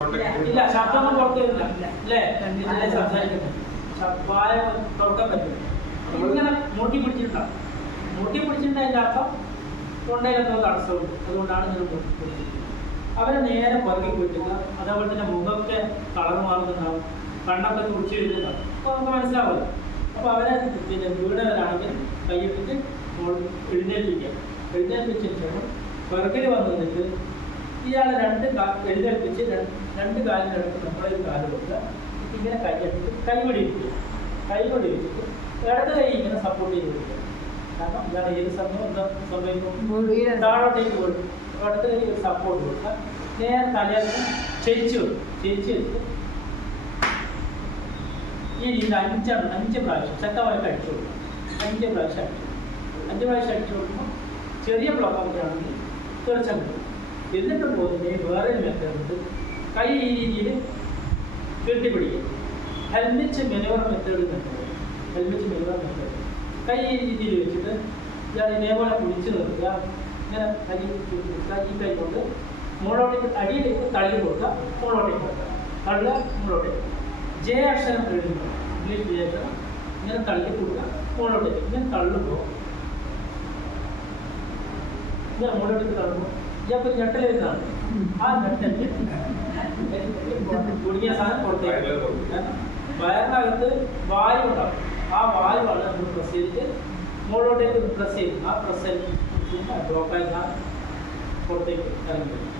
ഇല്ല, ശബ്ദമൊന്നും പുറത്തു വരില്ല അല്ലേ? സംസാരിക്കുന്നത് വായ തുറക്കാൻ പറ്റും. ഇങ്ങനെ മൂട്ടി പിടിച്ചിട്ടുണ്ടാവും. മൂട്ടി പിടിച്ചിട്ടുണ്ടതിൻ്റെ അർത്ഥം തൊണ്ടയിലെന്തോ തടസ്സമുണ്ട്. അതുകൊണ്ടാണ് നിങ്ങൾ പിടിച്ചിരിക്കുന്നത്. അവരെ നേരെ പുറകെ പോയിട്ടില്ല. അതേപോലെ തന്നെ മുഖമൊക്കെ കളർ മാറുന്നുണ്ടാവും, കണ്ണൊക്കെ തുടിച്ചു വരുന്നുണ്ടാവും. അപ്പോൾ നമുക്ക് മനസ്സിലാവില്ല. അപ്പോൾ അവരെ വീണവരാണെങ്കിൽ കൈയിട്ടിട്ട് എഴുന്നേൽപ്പിക്കുക. എഴുന്നേൽപ്പിച്ചതിന് ശേഷം പുറകിൽ വന്ന് നിന്നിട്ട് ഇയാളെ എഴുന്നേൽപ്പിച്ച് രണ്ട് കാലിനടുത്ത് നമ്മളൊരു കാല് കൊടുക്കുക. ഇങ്ങനെ കൈയ്യെടുത്ത് കൈവടി വെക്കുക. കൈവടി വെച്ചിട്ട് ഇടത് കൈ ഇങ്ങനെ സപ്പോർട്ട് ചെയ്ത് കൊടുക്കുക. കാരണം ഇയാൾ ഏത് സമയം എന്താ സംഭവിക്കും? താഴോട്ടേക്ക് കൊടുക്കും. ഇടത് കൈ ഒരു സപ്പോർട്ട് കൊടുക്കുക. നേരെ തലയിൽ ചെരിച്ച് വെക്കും. ചെരിച്ച് വെച്ചിട്ട് ഈ രീതിയിൽ അഞ്ച് പ്രാവശ്യം ശക്തമായിട്ട് അടിച്ചു കൊടുക്കുക. 5 പ്രാവശ്യം അടിച്ചു. 5 പ്രാവശ്യം അടിച്ചു കൊടുക്കുമ്പോൾ ചെറിയ ബ്ലോക്ക് ആണെങ്കിൽ തീർച്ചയായും കിട്ടും. എന്നിട്ട് പോകുന്നതിന് വേറൊരു മെത്തേഡ്, കൈ ഈ രീതിയിൽ കെട്ടിപ്പിടിക്കുക. ഹെൽമെറ്റ് മെനുവർ മെത്തേഡ് കണ്ടത്. ഹെൽമെറ്റ് മെനുവർ മെത്തേഡ് കൈ ഈ രീതിയിൽ വെച്ചിട്ട് ഇയാൾ ഇതേപോലെ പിടിച്ച് നിർത്തുക. ഇങ്ങനെ ഈ കൈ കൊണ്ട് മുകളോട്ടേക്ക് അടിയിലേക്ക് തള്ളി കൊടുക്കുക. മുകളോട്ടേക്ക് കൊടുക്കുക. തള്ളുക, മുകളോട്ടേക്ക്. ജെ അക്ഷരം എഴുതുക. ഇംഗ്ലീഷ് ജെ അക്ഷരം ഇങ്ങനെ തള്ളി കൊടുക്കുക. മുകളോട്ടേക്ക് ഇങ്ങനെ തള്ളുമ്പോൾ ഇങ്ങനെ മുകളോട്ടേക്ക് തള്ളുമ്പോൾ ഇയാൾക്ക് ഞെട്ടൽ വരുന്നതാണ്. ആ ഞെട്ടൽ കുടുങ്ങിയ സാധനം പുറത്തേക്ക്. വയറിനകത്ത് വായു ഉണ്ടാവും. ആ വായുവാണ് നമ്മൾ പ്രസ് ചെയ്തിട്ട് മുകളിലോട്ടേക്ക് പ്രസ് ചെയ്യും. ആ പ്രസ് ബ്ലോക്കായി സാധനം പുറത്തേക്ക് ഇറങ്ങി വരും.